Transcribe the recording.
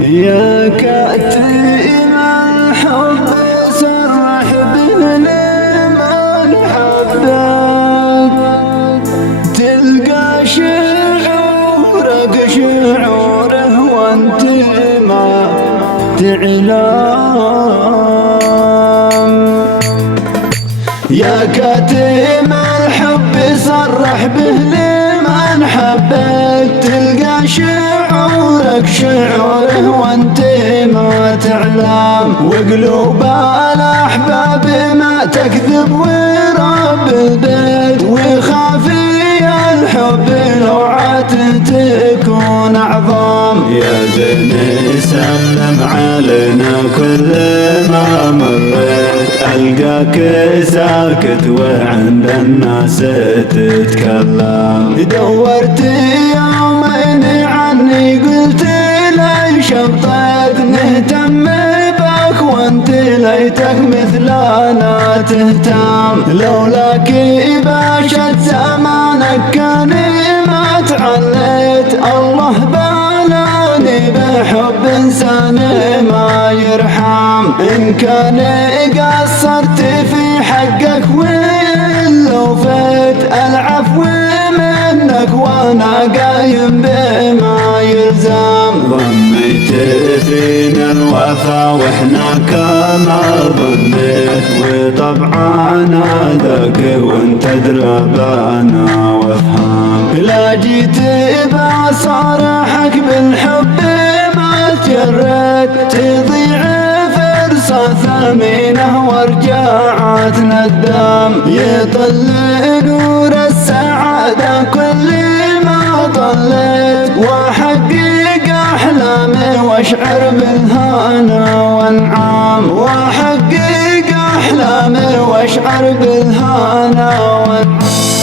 يا كاتم الحب صرح به لمن حبك، تلقى شعورك شعوره وانت ما تعلم. يا كاتم الحب صرح به لمن حبك، تلقى شعورك شعوره وانت ما تعلم. وقلوب الأحباب ما تكذب ورب البيت، وخافي الحب لوعته تكون أعظم. يا زين سلم علينا كل ما مريت، ألقاك ساكت وعند الناس تتكلم. دورت يومين عني قلت لي شطيت، نهتم بك وانت ليتك مثلنا تهتم. لولاك باشت زمانك كان ما تعليت، الله بلاني بحب انسان ما يرحم. ان كان قصرت في حقك ولا وفيت، العفو منك وانا قايم بما يلزم. ظنيت فينا الوفا واحنا كما ظنيت، وطبعا ذاك وانت ادرى بنا وافهم. لا جيت بصارحك بالحب ما تجريت، تضيع فرصة ثمينة ورجعت ندم. يطل نور السعادة كل ما طليت، واحقق احلامي واشعر بالهنا وانعام. واحقق احلامي واشعر بالهنا وانعام.